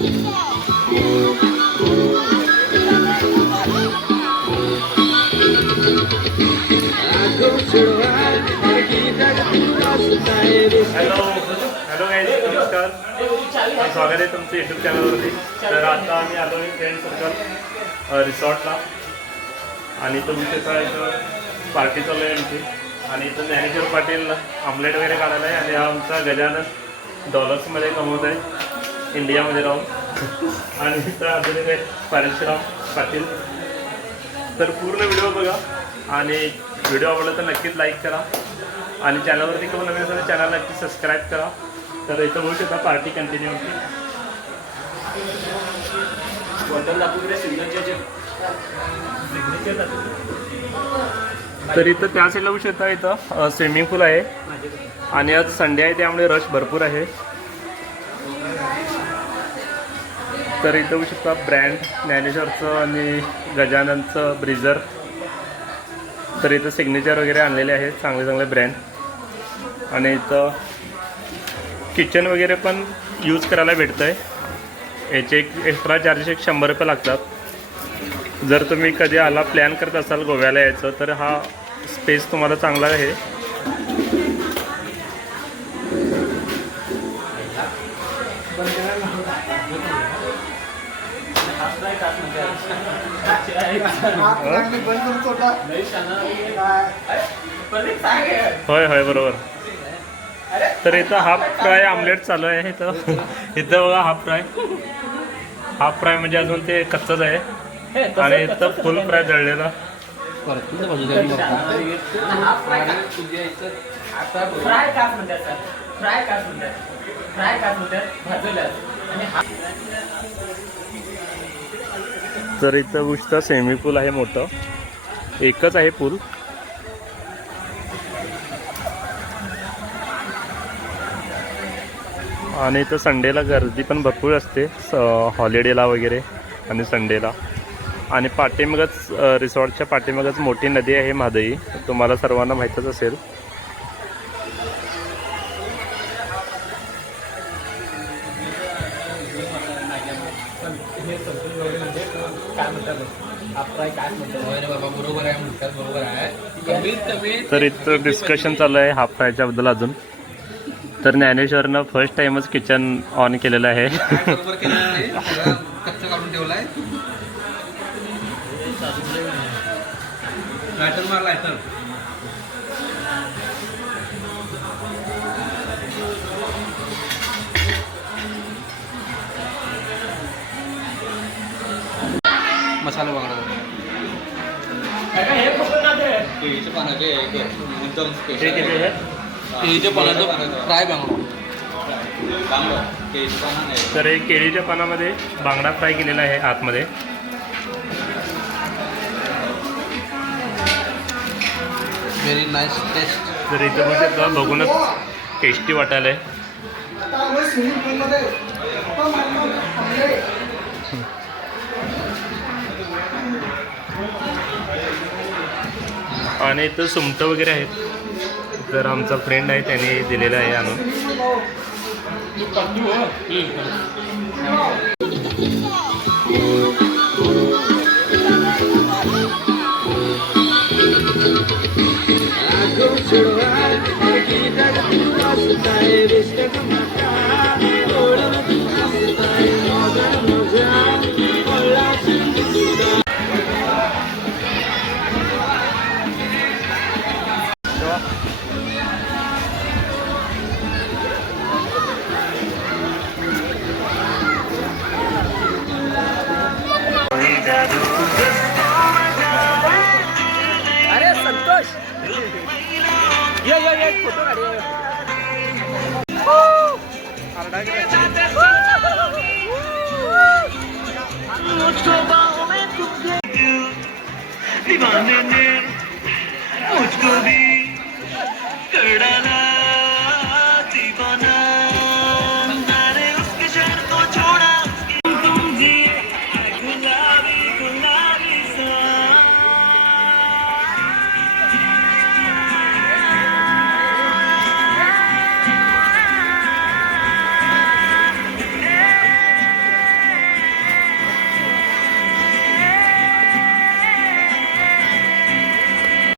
Hello guys, नमस्कार. स्वागत आहे तुमचं यूट्यूब चॅनलवरती. तर आता आम्ही आलो आहे फ्रेंड सर्कल रिसॉर्टला आणि इथं विशेषतः इथं पार्टी चालू आहे आमची. आणि इथं ज्ञानेश्वर पाटील आमलेट वगैरे काढायला आहे आणि हा आमचा गजानन डॉलर्समध्ये कमवत आहे इंडियामध्ये राहून. आणि इथं अजून एक आहे परशुराम पाटील. तर पूर्ण व्हिडिओ बघा आणि व्हिडिओ आवडला तर नक्कीच लाईक करा आणि चॅनलवरती कोण नवीन असेल तर चॅनलला नक्की सबस्क्राईब करा. तर इथं बघू शकता पार्टी कंटिन्यू होती. तर इथं त्या साईडला बघू शकता इथं स्विमिंग पूल आहे आणि आज संडे आहे त्यामुळे रश भरपूर आहे. तर इथं बघू शकता ब्रँड ज्ञानेश्वरचं आणि गजाननचं ब्रिझर. तर इथं सिग्नेचर वगैरे आणलेले आहेत चांगले चांगले ब्रँड. आणि इथं किचन वगैरे पण यूज करायला भेटतं आहे. याचे एक एक्स्ट्रा चार्जेस 100 रुपये लागतात. जर तुम्ही कधी आला प्लॅन करत असाल गोव्याला यायचं तर हा स्पेस तुम्हाला चांगला आहे. होय होय बरोबर. तर इथं हाफ फ्राय आमलेट चालू आहे. इथं बघा हाफ फ्राय म्हणजे अजून ते कच्चंच आहे आणि इथं फुल फ्राय जळलेला. तर इथं गोष्ट स्विमिंग पूल आहे मोठं, एकच आहे पूल. आणि इथं संडेला गर्दी पण भरपूर असते, हॉलिडेला वगैरे आणि संडेला. आणि पाठीमागच रिसॉर्टच्या पाठीमागच मोठी नदी आहे म्हादई, तुम्हाला सर्वांना माहीतच असेल. तर इथं डिस्कशन चालू आहे हाफ फ्रायच्या बद्दल अजून. तर ज्ञानेश्वरनं फर्स्ट टाइमच किचन ऑन केलेलं आहे. मसाला बांगडा केळीच्या पानाचं फ्राय बांगडा. तर एक केळीच्या पानामध्ये बांगडा फ्राय केलेला आहे आतमध्ये. Very nice taste. तर इथं बघूनच टेस्टी वाटायला आहे. आणि इथं सुमटं वगैरे आहेत. तर आमचा फ्रेंड आहे त्याने दिलेला आहे आणून.